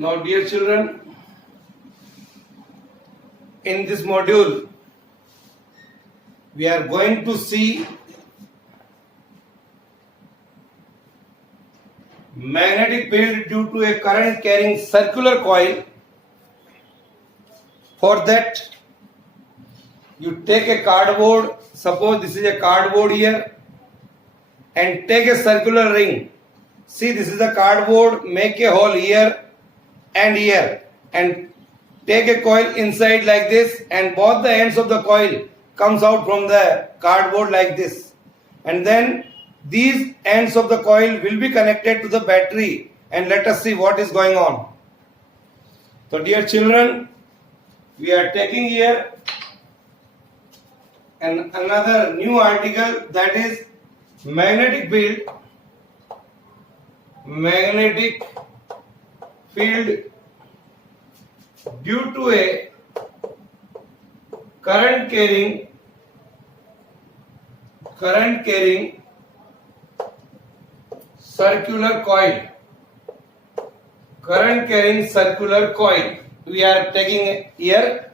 Now, dear children, in this module, we are going to see magnetic field due to a current carrying circular coil. For that, you take a cardboard, suppose this is a cardboard here, and take a circular ring. See, this is a cardboard, make a hole here and here, and take a coil inside like this, and both the ends of the coil comes out from the cardboard like this, and then these ends of the coil will be connected to the battery, and let us see what is going on. So dear children, we are taking here another new article, that is magnetic field due to a current carrying circular coil. We are taking here.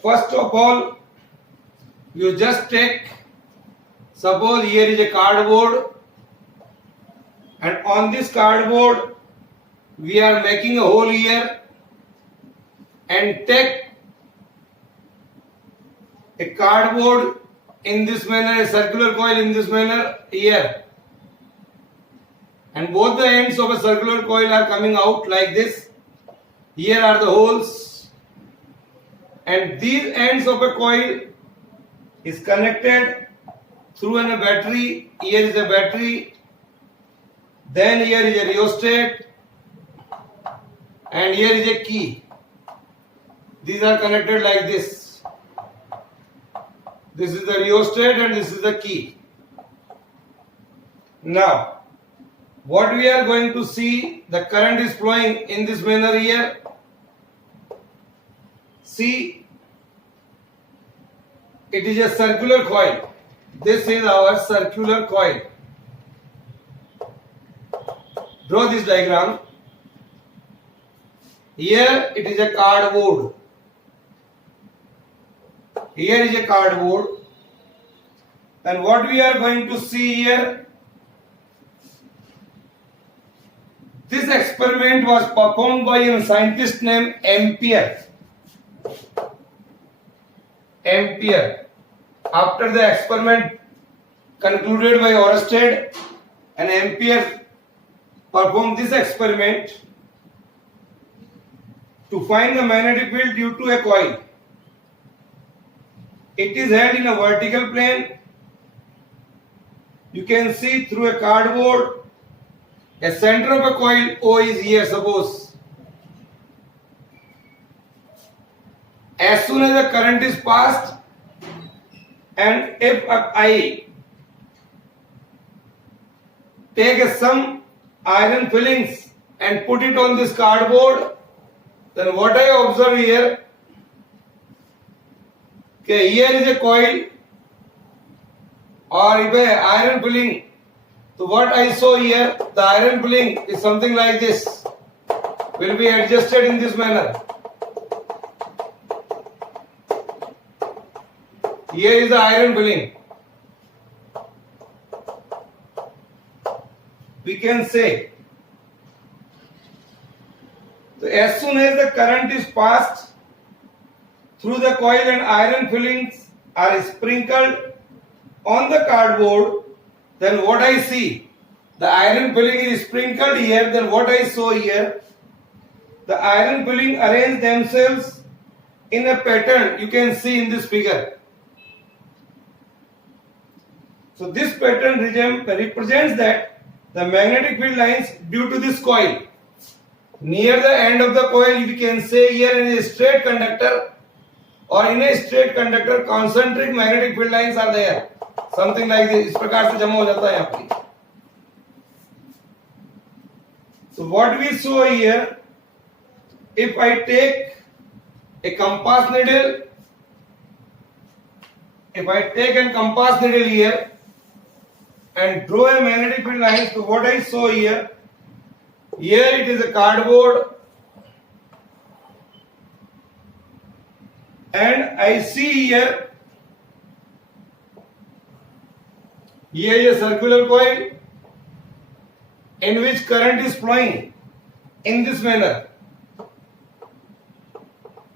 First of all, you just take, suppose here is a cardboard, and on this cardboard we are making a hole here, and take a cardboard in this manner, a circular coil in this manner here, and both the ends of a circular coil are coming out like this. Here are the holes, and these ends of a coil is connected through a battery. Here is a battery, then here is a rheostat, and here is a key. These are connected like this. This is the rheostat and this is the key. Now, what we are going to see, the current is flowing in this manner here. See, it is a circular coil. This is our circular coil. Draw this diagram. Here it is a cardboard. Here is a cardboard. And what we are going to see here, this experiment was performed by a scientist named Ampere. After the experiment concluded by Oersted, and Ampere performed this experiment to find the magnetic field due to a coil. It is held in a vertical plane. You can see through a cardboard. A center of a coil O is here, suppose. As soon as the current is passed, and if I take some iron fillings and put it on this cardboard, then what I observe here, okay, here is a coil, or if a iron filling. So what I saw here, the iron filling is something like this, will be adjusted in this manner. Here is the iron filling. We can say, so as soon as the current is passed through the coil and iron fillings are sprinkled on the cardboard, then what I see, the iron filling is sprinkled here, then what I saw here, the iron filling arrange themselves in a pattern you can see in this figure. So this pattern represents that the magnetic field lines due to this coil. Near the end of the coil, we can say here in a straight conductor, or in a straight conductor, concentric magnetic field lines are there. Something like this. इस प्रकार से जमा हो जाता है यहाँ पे. So what we saw here, if I take a compass needle, here and draw a magnetic field line, so what I saw here, Here it is a cardboard, and I see here is a circular coil in which current is flowing in this manner.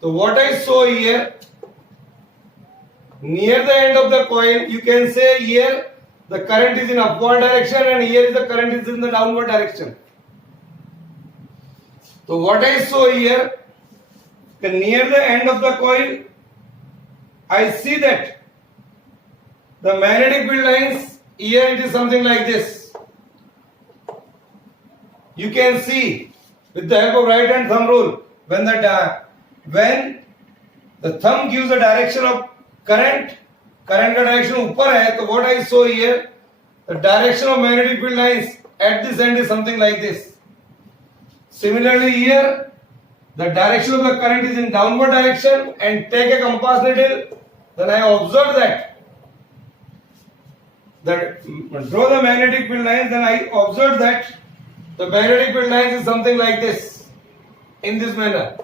So what I saw here, near the end of the coil, you can say here the current is in upward direction and here is the current is in the downward direction. So what I saw here, near the end of the coil, I see that the magnetic field lines, here it is something like this. You can see with the help of right hand thumb rule, when the thumb gives the direction of current का direction ऊपर है, तो what I saw here, the direction of magnetic field lines at this end is something like this. Similarly here, the direction of the current is in downward direction, and take a compass needle, then I observe that draw the magnetic field lines, then I observe that the magnetic field lines is something like this, in this manner.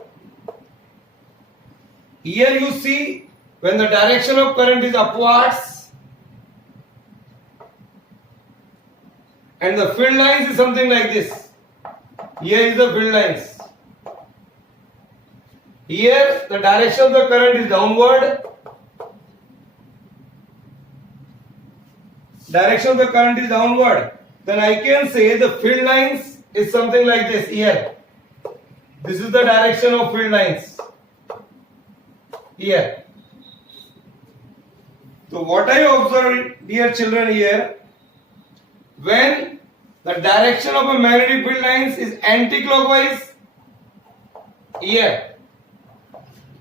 Here you see when the direction of current is upwards and the field lines is something like this. Here is the field lines. Here the direction of the current is downward. Direction of the current is downward. Then I can say the field lines is something like this here. This is the direction of field lines. Here. So what I observe, dear children, here, when the direction of a magnetic field lines is anti-clockwise, here,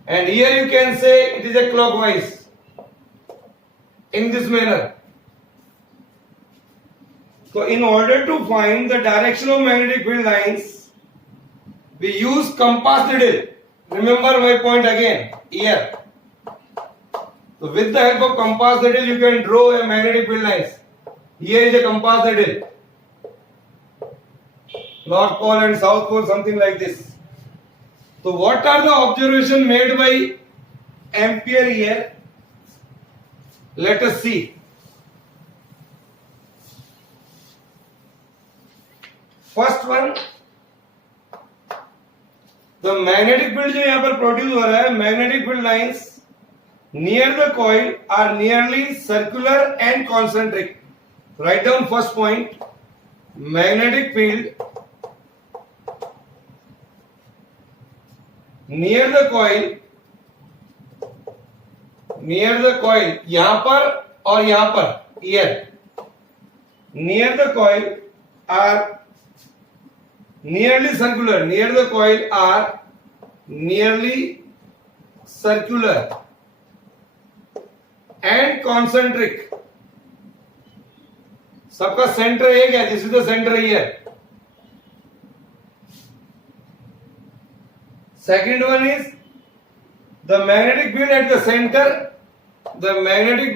and here you can say it is a clockwise, in this manner. So in order to find the direction of magnetic field lines, we use compass needle. Remember my point again, here. So with the help of compass needle, you can draw a magnetic field lines. Here is a compass needle. North pole and south pole, something like this. So what are the observations made by Ampere here? Let us see. First one, the magnetic field जो यहाँ पर produce हो रहा है, magnetic field lines near the coil are nearly circular and concentric. Write down first point. Magnetic field near the coil यहाँ पर और यहाँ पर, here, near the coil are nearly circular. Near the coil are nearly circular and concentric. सबका centre एक है. This is the center here. Second one is the magnetic field at the center. The magnetic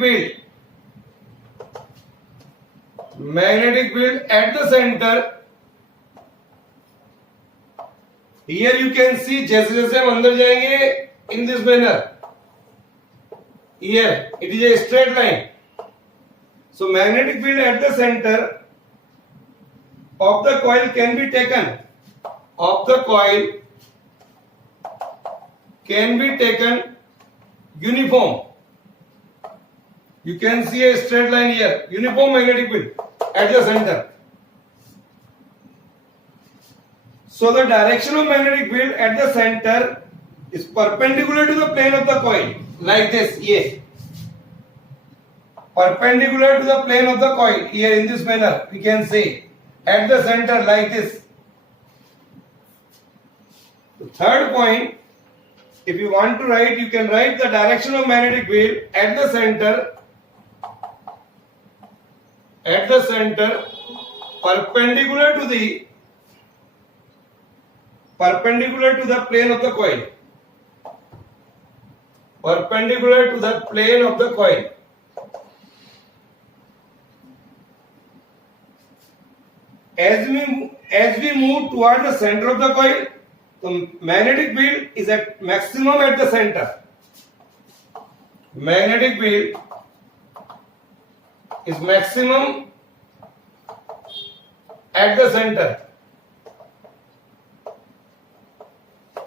field at the center. Here you can see जैसे जैसे हम अंदर जाएंगे, in this manner. Here it is a straight line. So magnetic field at the center of the coil can be taken. Uniform. You can see a straight line here. Uniform magnetic field at the center. So the direction of magnetic field at the center is perpendicular to the plane of the coil, like this. Yes. Perpendicular to the plane of the coil, here in this manner, we can say at the center, like this. The third point, if you want to write, you can write the direction of magnetic field at the center, perpendicular to the plane of the coil. Perpendicular to the plane of the coil. as we move towards the center of the coil, the magnetic field is at maximum at the center. Magnetic field is maximum at the center.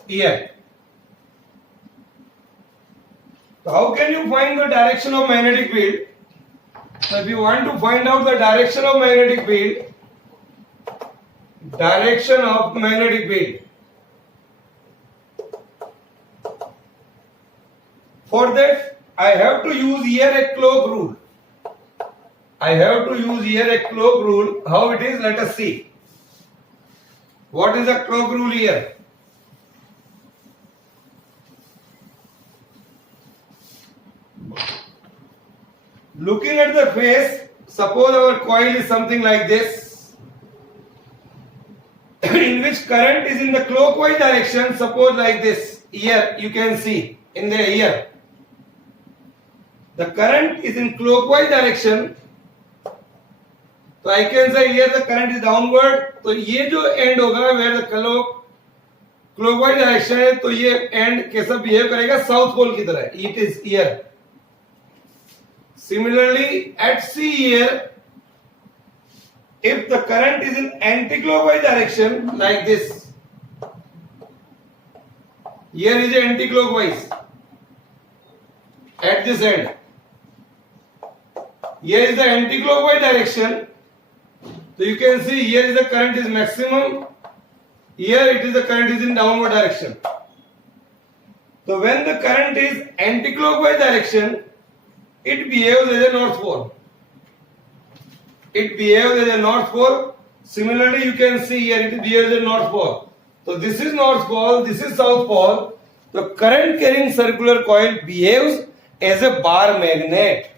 Here. So how can you find the direction of magnetic field? So if you want to find out the direction of magnetic field, for that I have to use here a clock rule. How it is? Let us see. What is the clock rule here? Looking at the face, suppose our coil is something like this, in which current is in the clockwise direction, suppose like this. Here you can see in the ear. The current is in clockwise direction. So I can say here the current is downward. तो ये जो end होगा where the clockwise direction है, तो ये end कैसा behave करेगा? South pole की तरह. It is here. Similarly, at C here, if the current is in anti-clockwise direction like this, here is anti-clockwise at this end. Here is the anti-clockwise direction. So you can see here is the current is maximum. Here it is the current is in downward direction. So when the current is anti-clockwise direction, it behaves as a north pole. Similarly, you can see here it behaves as a north pole. So this is north pole, this is south pole. The current carrying circular coil behaves as a bar magnet.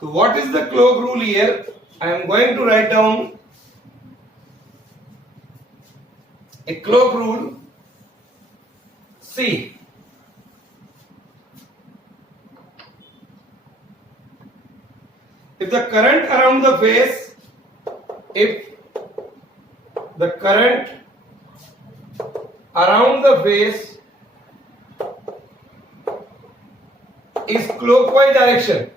So what is the clock rule here? I am going to write down a clock rule. C. If the current around the face, is clockwise direction,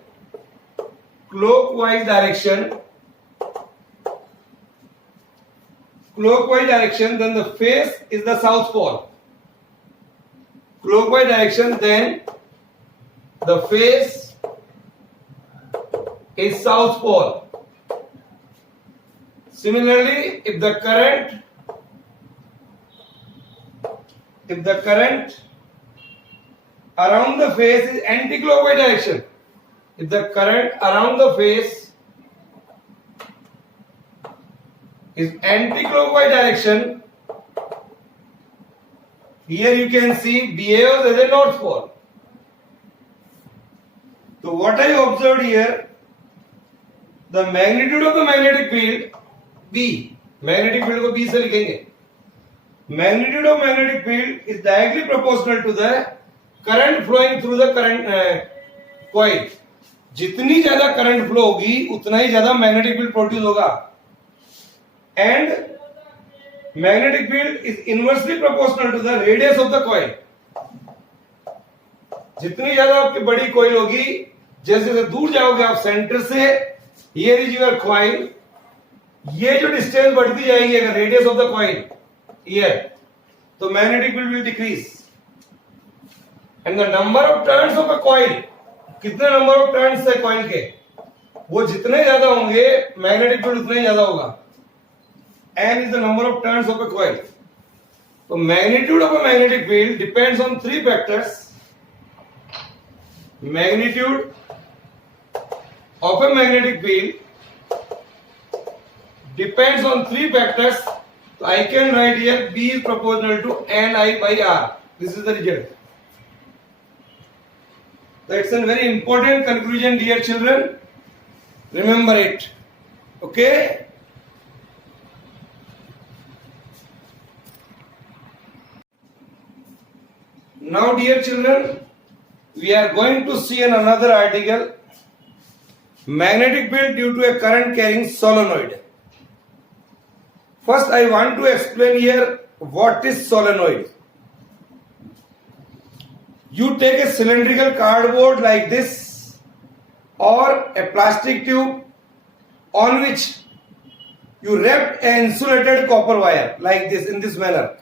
then the face is the south pole. Clockwise direction, then the face is south pole. Similarly, if the current around the face is anti-clockwise direction, here you can see behaves as a north pole. So what I observed here, the magnitude of the magnetic field B, magnetic field को B से लिखेंगे. Magnitude of magnetic field is directly proportional to the current flowing through the coil. जितनी ज्यादा current flow होगी उतना ही ज्यादा magnetic field produce होगा. And magnetic field is inversely proportional to the radius of the coil. जितनी ज्यादा आपकी बड़ी कॉइल होगी, जैसे जैसे दूर जाओगे आप सेंटर से, हियर इज योर कॉइल, ये जो डिस्टेंस बढ़ती जाएगी अगर radius of the coil here, तो magnetic field will decrease. And the number of turns of a coil, कितने नंबर ऑफ टर्न्स है कॉइल के, वो जितने ज्यादा होंगे मैग्नेटिक फील्ड उतना ही ज्यादा होगा. N is the number of turns of a coil. So magnitude of a magnetic field depends on three factors. Magnitude of a magnetic field depends on three factors. So I can write here B is proportional to Ni by R. This is the result. That's a very important conclusion, dear children. Remember it. Okay? Now, dear children, we are going to see another article magnetic field due to a current carrying solenoid. First, I want to explain here what is solenoid. You take a cylindrical cardboard like this or a plastic tube on which you wrap an insulated copper wire like this in this manner.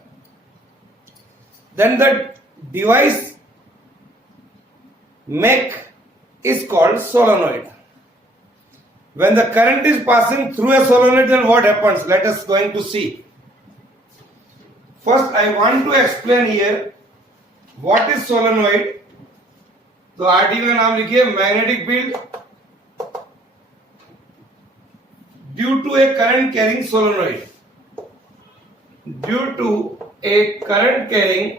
Then the device make is called solenoid. When the current is passing through a solenoid, then what happens? Let us going to see. First, I want to explain here what is solenoid. तो article का नाम लिखिए magnetic field due to a current carrying solenoid. Due to a current carrying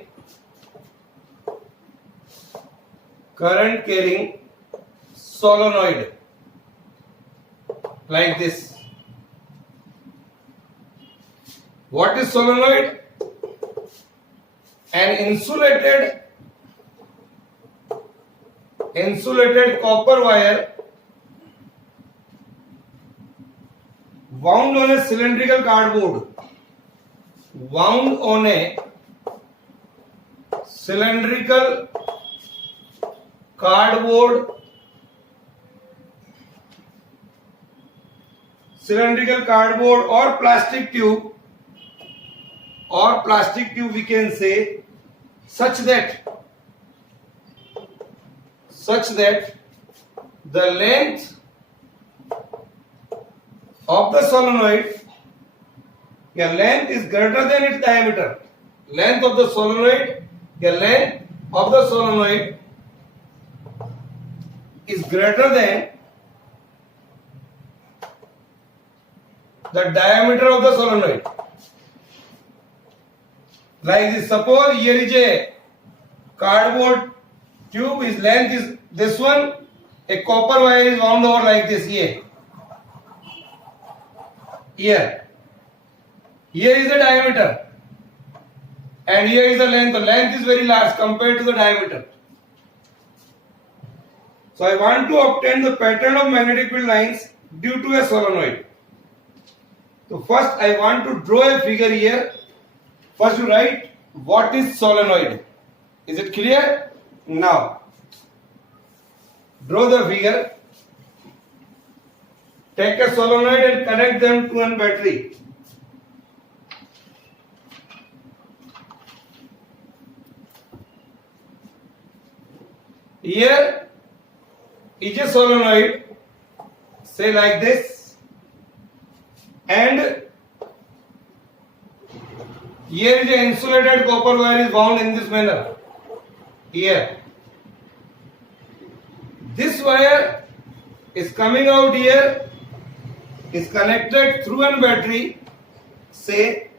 solenoid like this. What is solenoid? An insulated copper wire wound on a cylindrical cardboard. Wound on a cylindrical cardboard or plastic tube we can say, such that the length of the solenoid, length is greater than its diameter. Length of the solenoid is greater than the diameter of the solenoid. Like this, suppose here is a cardboard tube, his length is this one, a copper wire is wound over like this here. Here is the diameter and here is the length. The length is very large compared to the diameter. So I want to obtain the pattern of magnetic field lines due to a solenoid. So first I want to draw a figure here. First you write what is solenoid. Is it clear? Now draw the figure. Take a solenoid and connect them to a battery. Here is a solenoid, say like this, and here is an insulated copper wire is wound in this manner. Here, this wire is coming out here, is connected through a battery, say,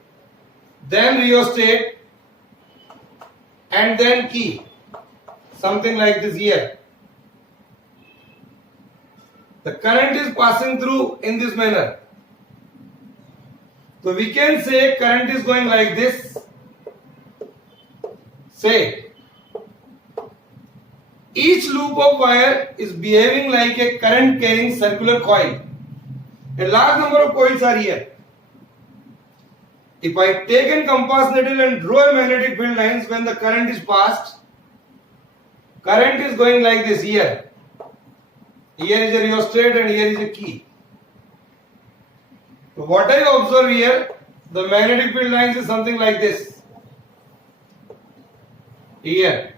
then rheostat, and then key, something like this here. The current is passing through in this manner. So we can say current is going like this. Say, each loop of wire is behaving like a current carrying circular coil. A large number of coils are here. If I take a compass needle and draw a magnetic field lines when the current is passed, current is going like this here. Here is a rheostat and here is a key. So what I observe here, the magnetic field lines is something like this. Here,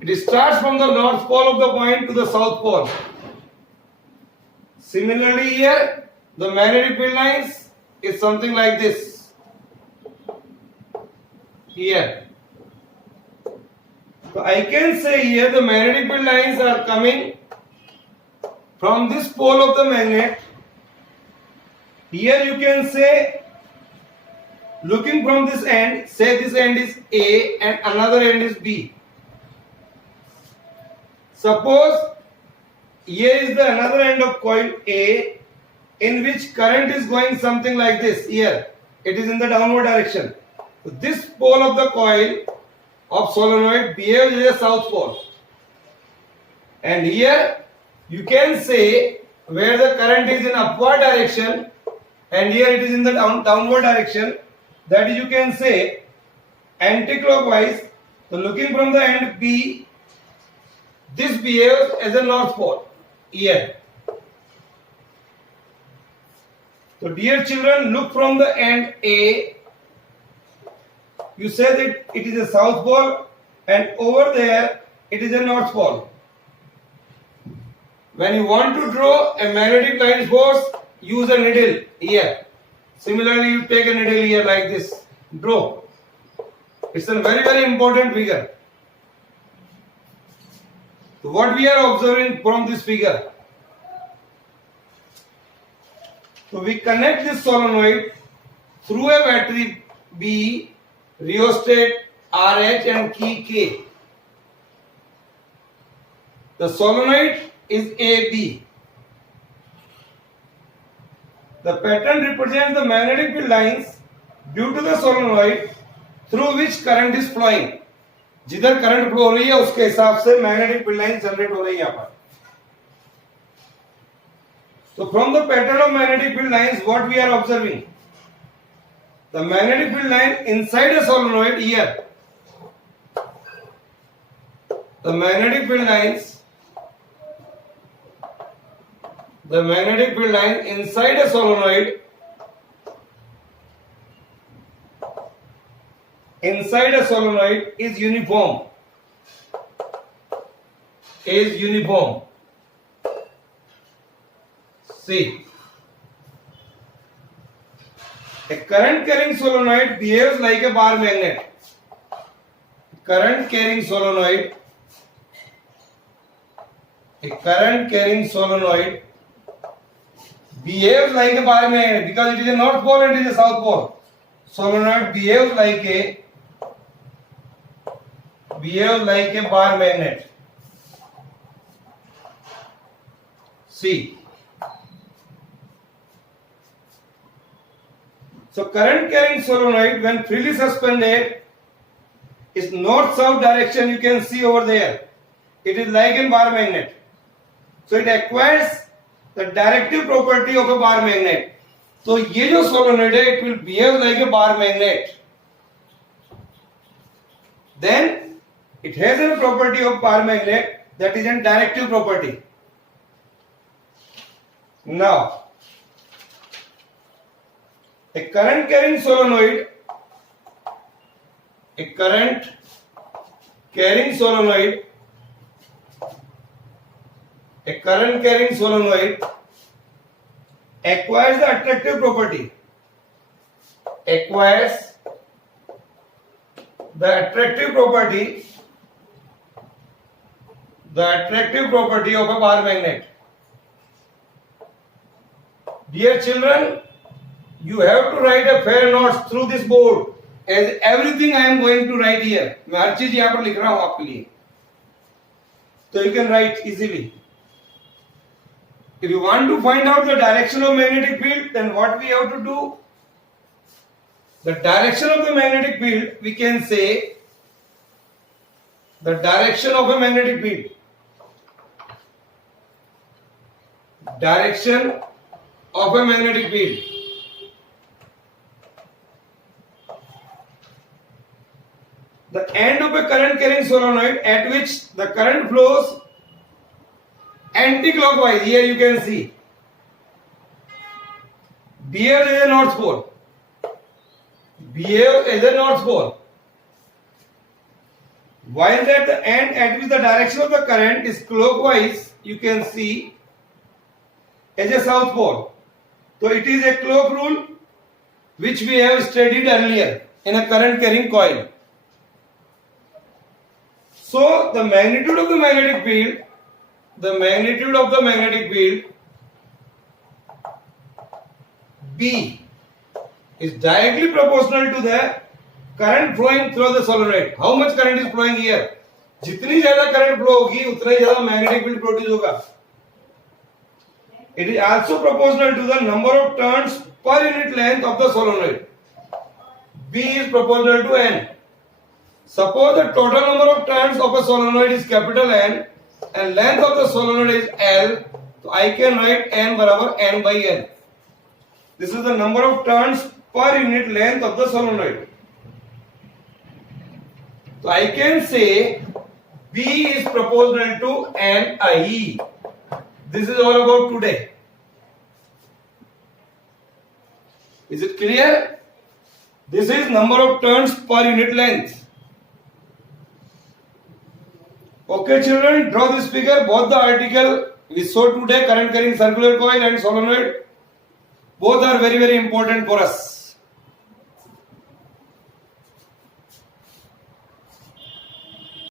it starts from the north pole of the point to the south pole. Similarly here, the magnetic field lines is something like this. Here. So I can say here the magnetic field lines are coming from this pole of the magnet. Here you can say, looking from this end, say this end is A and another end is B. Suppose here is the another end of coil A, in which current is going something like this. Here it is in the downward direction. So this pole of the coil of solenoid behaves as a south pole, and here You can say where the current is in upward direction and here it is in the downward direction. That is, you can say anti-clockwise. So looking from the end B, this behaves as a north pole here. So dear children, look from the end A. You say that it is a south pole and over there it is a north pole. When you want to draw a magnetic line force, use a needle here. Similarly, you take a needle here like this. Draw. It's a very, very important figure. So what we are observing from this figure? So we connect this solenoid through a battery B, rheostat RH and key K. The solenoid is AB. The pattern represents the magnetic field lines due to the solenoid through which current is flowing. जिधर current flow हो रही है उसके हिसाब से magnetic field line generate हो रही है यहाँ पर. So from the pattern of magnetic field lines, what we are observing? The magnetic field line inside a solenoid here. The magnetic field lines. The magnetic field line inside a solenoid. Inside a solenoid is uniform. Is uniform. See, a current carrying solenoid behaves like a bar magnet. Current carrying solenoid. A current carrying solenoid behaves like a bar magnet because it is a north pole and it is a south pole. Solenoid behaves like a bar magnet. See. So current carrying solenoid when freely suspended is north-south direction, you can see over there. It is like a bar magnet. So it acquires the directive property of a bar magnet. So ये जो solenoid है, it will behave like a bar magnet. Then it has a property of bar magnet, that is a directive property. Now, a current carrying solenoid acquires the attractive property. Acquires the attractive property of a bar magnet. Dear children, you have to write a fair notes through this board. As everything I am going to write here. मैं हर चीज यहाँ पर लिख रहा हूँ आपके लिए. So you can write easily. If you want to find out the direction of magnetic field, then what we have to do? The direction of the magnetic field, we can say the direction of a magnetic field. Direction of a magnetic field. The end of a current carrying solenoid at which the current flows anti-clockwise. Here you can see. Behaves as a north pole. Behaves as a north pole. While at the end at which the direction of the current is clockwise, you can see as a south pole. So it is a clock rule which we have studied earlier in a current carrying coil. So the magnitude of the magnetic field, B is directly proportional to the current flowing through the solenoid. How much current is flowing here? जितनी ज़्यादा current flow होगी, उतना ही ज़्यादा magnetic field produce होगा. It is also proportional to the number of turns per unit length of the solenoid. B is proportional to N. Suppose the total number of turns of a solenoid is capital N and length of the solenoid is L, so I can write N बराबर N by N. This is the number of turns per unit length of the solenoid. So I can say B is proportional to Ni. This is all about today. Is it clear? This is number of turns per unit length. Okay children, draw this figure. Both the article we saw today, current carrying circular coil and solenoid, both are very important for us.